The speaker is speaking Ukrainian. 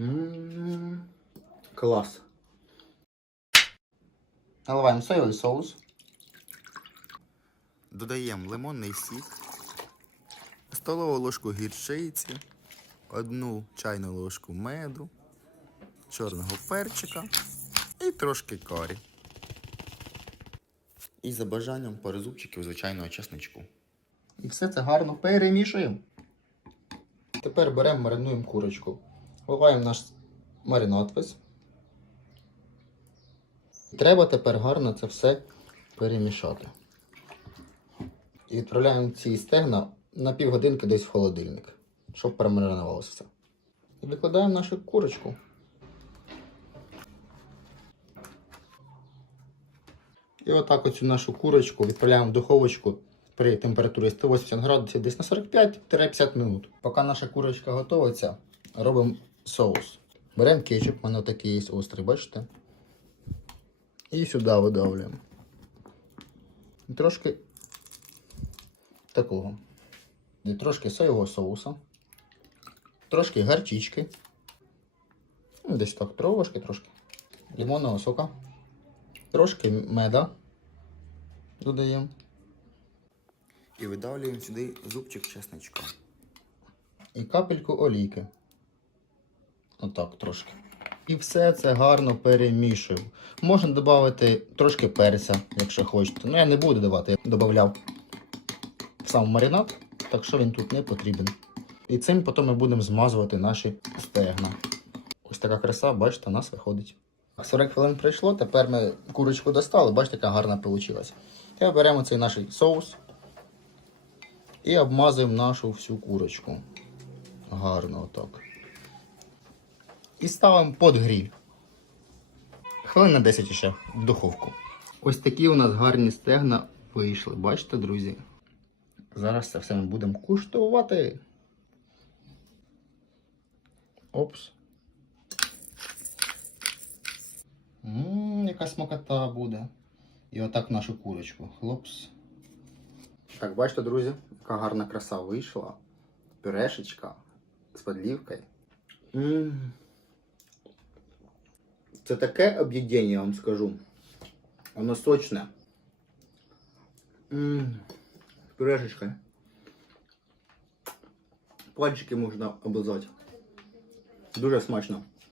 М, Клас. Наливаємо соєвий соус. Додаємо лимонний сік, столову ложку гірчиці, одну чайну ложку меду, чорного перчика і трошки карі. І за бажанням пару зубчиків звичайного чесничку. І все це гарно перемішуємо. Тепер беремо, маринуємо курочку. Вливаємо наш маринад весь. Треба тепер гарно це все перемішати. І відправляємо ці стегна на півгодинки десь в холодильник, щоб перемаринувалося все. І викладаємо нашу курочку. І отак оцю нашу курочку відправляємо в духовочку при температурі 180 градусів десь на 45-50 минут. Поки наша курочка готується, робимо соус. Беремо кетчуп, у мене такий є острий, бачите? І сюди видавлюємо. Трошки такого. І трошки соєвого соуса. Трошки гарчички. Ну, Десь так, трошки, трошки. Лимонного сока. Трошки меда додаємо. І видавлюємо сюди зубчик чесничка. і капельку олійки. Отак трошки. І все це гарно перемішую. Можна додати трошки перця, якщо хочете. Ну я не буду давати, я додавав сам маринад, так що він тут не потрібен. І цим потім ми будемо змазувати наші стегна. Ось така краса, бачите, у нас виходить. 40 хвилин пройшло, тепер ми курочку достали, бачите, яка гарна вийшла. Тепер беремо цей наш соус і обмазуємо нашу всю курочку. Гарно отак. І ставимо під гріль. Хвилин на 10 ще в духовку. Ось такі у нас гарні стегна вийшли. Бачите, друзі? Зараз це все ми будемо куштувати. Опс. Ммм, яка смакота буде. І отак нашу курочку. Хлопс. Так, бачите, друзі, яка гарна краса вийшла. Пюрешечка з подлівкою. М. Це таке об'єднання, я вам скажу. Воно сочне. Пюрешечка. Пальчики можна облизати. Дуже смачно.